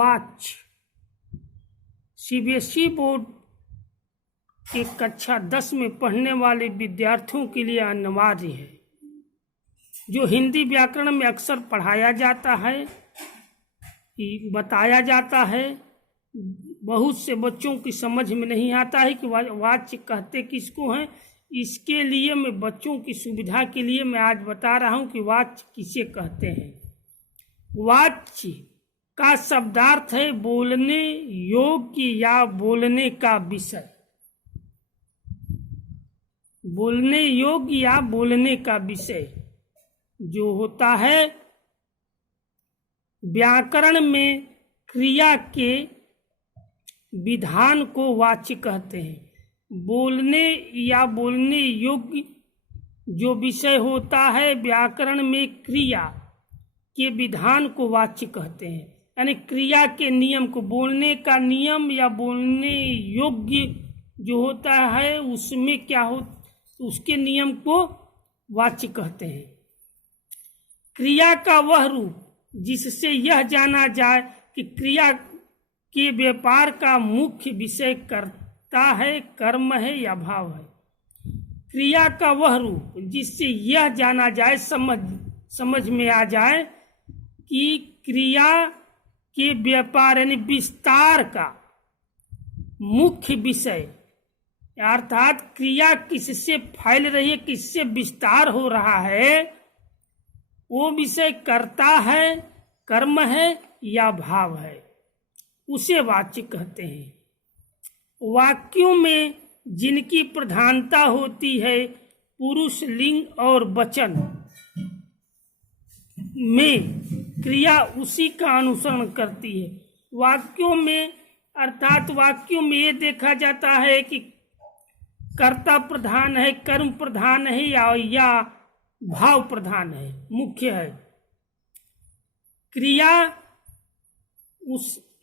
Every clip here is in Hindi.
वाच्य सीबीएसई बोर्ड के कक्षा 10 में पढ़ने वाले विद्यार्थियों के लिए अनिवार्य है। जो हिंदी व्याकरण में अक्सर पढ़ाया जाता है, बताया जाता है, बहुत से बच्चों की समझ में नहीं आता है कि वाच्य कहते किसको हैं। इसके लिए मैं बच्चों की सुविधा के लिए मैं आज बता रहा हूं कि वाच्य किसे कहते हैं। वाच्य का शब्दार्थ है बोलने योग्य या बोलने का विषय। बोलने योग्य या बोलने का विषय जो होता है, व्याकरण में क्रिया के विधान को वाच्य कहते हैं। बोलने या बोलने योग्य जो विषय होता है, व्याकरण में क्रिया के विधान को वाच्य कहते हैं। यानी क्रिया के नियम को, बोलने का नियम या बोलने योग्य जो होता है उसमें क्या हो, उसके नियम को वाच्य कहते हैं। क्रिया का वह रूप जिससे यह जाना जाए कि क्रिया के व्यापार का मुख्य विषय कर्ता है, कर्म है या भाव है। क्रिया का वह रूप जिससे यह जाना जाए, समझ में आ जाए कि क्रिया के व्यापार यानी विस्तार का मुख्य विषय, अर्थात क्रिया किससे फैल रही है, किससे विस्तार हो रहा है, वो विषय कर्ता है, कर्म है या भाव है, उसे वाच्य कहते हैं। वाक्यों में जिनकी प्रधानता होती है, पुरुष लिंग और वचन में क्रिया उसी का अनुसरण करती है। वाक्यों में, अर्थात वाक्यों में ये देखा जाता है कि कर्ता प्रधान है, कर्म प्रधान है या भाव प्रधान है, मुख्य है। क्रिया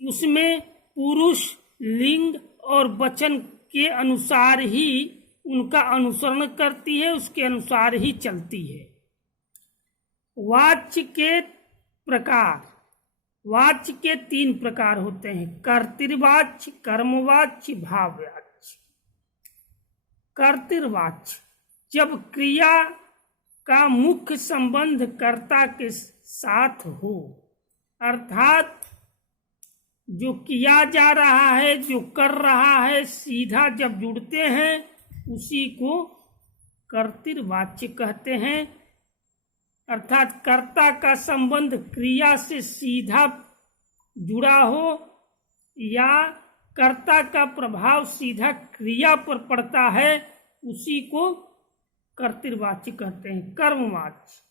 उसमें पुरुष लिंग और वचन के अनुसार ही उनका अनुसरण करती है, उसके अनुसार ही चलती है। वाच्य के प्रकार, वाच्य के 3 प्रकार होते हैं, कर्तृवाच्य, कर्मवाच्य, भाववाच्य। कर्तृवाच्य जब क्रिया का मुख्य संबंध कर्ता के साथ हो, अर्थात जो किया जा रहा है, जो कर रहा है, सीधा जब जुड़ते हैं उसी को कर्तृवाच्य कहते हैं। अर्थात कर्ता का संबंध क्रिया से सीधा जुड़ा हो या कर्ता का प्रभाव सीधा क्रिया पर पड़ता है, उसी को कर्तृवाच्य कहते हैं। कर्मवाच्य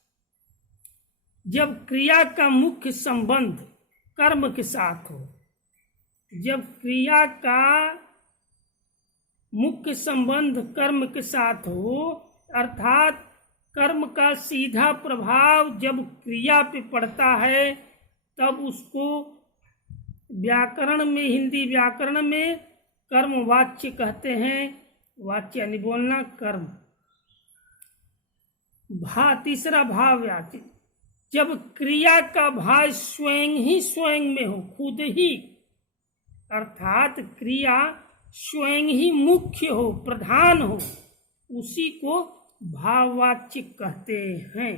जब क्रिया का मुख्य संबंध कर्म के साथ हो, जब क्रिया का मुख्य संबंध कर्म के साथ हो, अर्थात कर्म का सीधा प्रभाव जब क्रिया पे पड़ता है, तब उसको व्याकरण में, हिंदी व्याकरण में कर्मवाच्य कहते हैं। वाच्य यानी बोलना, कर्म। तीसरा भाववाच्य जब क्रिया का भाव स्वयं में हो, खुद ही, अर्थात क्रिया स्वयं ही मुख्य हो, प्रधान हो, उसी को भाववाच्य कहते हैं।